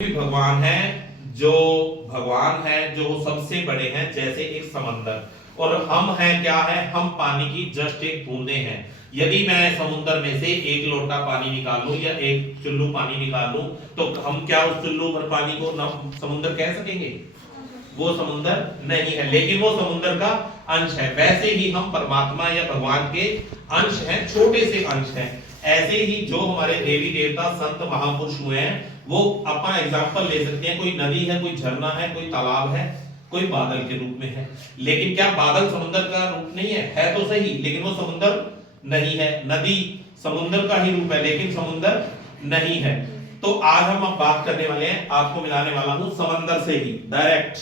भगवान है जो सबसे बड़े हैं, जैसे एक समंदर, और हम हैं क्या है, हम पानी की जस्ट एक बूंदे हैं। यदि मैं समुद्र में से एक लोटा पानी निकाल लूं या एक चुल्लू पानी निकाल लूं, तो हम क्या उस चुल्लू भर पानी को न समुद्र कह सकेंगे? वो समुद्र नहीं है, लेकिन वो समुद्र का अंश है। वैसे ही हम परमात्मा या भगवान के अंश हैं, छोटे से अंश हैं। ऐसे ही जो हमारे देवी देवता संत महापुरुष हुए हैं, वो अपना एग्जाम्पल ले सकते हैं। कोई नदी है, कोई झरना है, कोई तालाब है, कोई बादल के रूप में है। लेकिन क्या बादल समुद्र का रूप नहीं है? है तो सही, लेकिन वो समुद्र नहीं है। नदी समुद्र का ही रूप है, लेकिन समुद्र नहीं है। तो आज हम अब बात करने वाले हैं, आपको मिलाने वाला हूं समंदर से ही डायरेक्ट,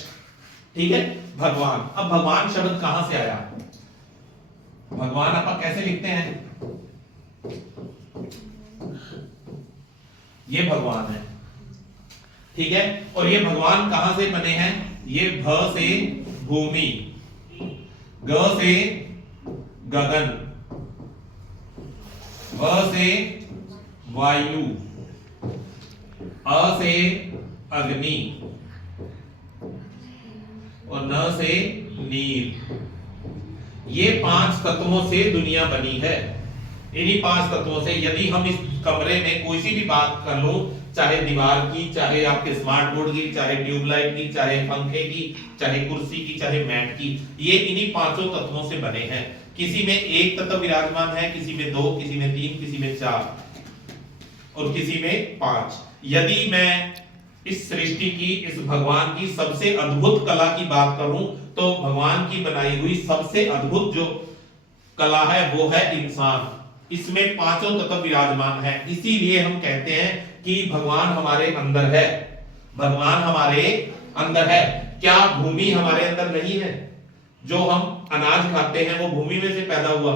ठीक है। भगवान, अब भगवान शब्द कहां से आया? भगवान आप कैसे लिखते हैं? ये भगवान है, ठीक है। और ये भगवान कहां से बने हैं? ये भ से भूमि, ग से गगन, व से वायु, अ से अग्नि और न से नील। ये 5 तत्वों से दुनिया बनी है। इन्हीं 5 तत्वों से यदि हम इस कमरे में कोई सी भी बात कर लो, चाहे दीवार की, चाहे आपके स्मार्ट बोर्ड की, चाहे ट्यूबलाइट की, चाहे पंखे की, चाहे कुर्सी की, चाहे मैट की, ये इन्हीं 5 तत्वों से बने हैं। किसी में एक तत्व विराजमान है, किसी में 2, किसी में 3, किसी में 4 और किसी में 5। यदि मैं इस सृष्टि की, इस भगवान की सबसे अद्भुत कला की बात करूं, तो भगवान की बनाई हुई सबसे अद्भुत जो कला है वो है इंसान। इसमें 5 तत्व विराजमान है। इसीलिए हम कहते हैं कि भगवान हमारे अंदर है। भगवान हमारे अंदर है। क्या भूमि हमारे अंदर नहीं है? जो हम अनाज खाते हैं वो भूमि में से पैदा हुआ,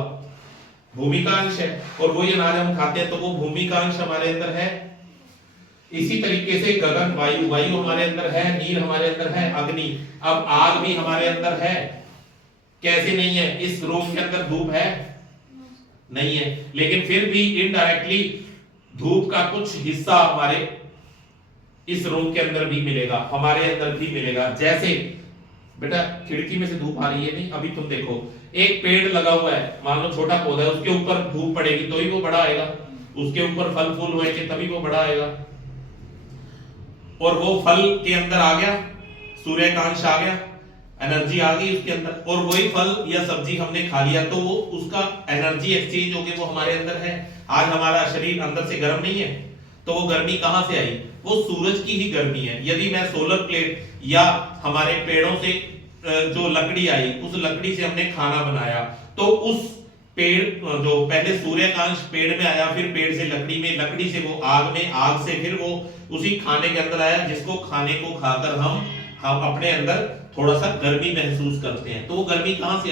भूमि का अंश है। और वही अनाज हम खाते हैं तो वो भूमि का अंश हमारे अंदर है। इसी तरीके से गगन, वायु, वायु हमारे अंदर है, नील हमारे अंदर है, अग्नि, अब आग भी हमारे अंदर है। कैसे नहीं है? इस रूम के अंदर धूप है? नहीं है, लेकिन फिर भी इनडायरेक्टली धूप का कुछ हिस्सा हमारे इस रूम के अंदर भी मिलेगा, हमारे अंदर भी मिलेगा। जैसे बेटा खिड़की में से धूप आ रही है, नहीं अभी तुम देखो, एक पेड़ लगा हुआ है, मान लो छोटा पौधा है, उसके ऊपर धूप पड़ेगी तो ही वो बड़ा आएगा, उसके ऊपर फल फूल होंगे तभी वो बड़ा आएगा। और वो फल के अंदर आ गया, सूर्य का अंश आ गया, एनर्जी आ गई उसके अंदर, और वही फल या सब्जी हमने खा लिया तो वो उसका एनर्जी एक्सचेंज हो गया, वो हमारे अंदर है। आज हमारा शरीर अंदर से गर्म नहीं है, तो वो गर्मी कहां से आई? वो सूरज की ही गर्मी है। यदि मैं सोलर प्लेट या हमारे पेड़ों से जो लकड़ी आई, उस लकड़ी से हमने खाना बनाया, तो उस पेड़ जो पहले सूर्यकांश पेड़ में आया, फिर पेड़ से लकड़ी में, लकड़ी से वो आग में, आग से फिर वो उसी खाने के अंदर आया, जिसको खाने को खाकर हम अपने अंदर थोड़ा सा गर्मी महसूस करते हैं। तो वो गर्मी कहां से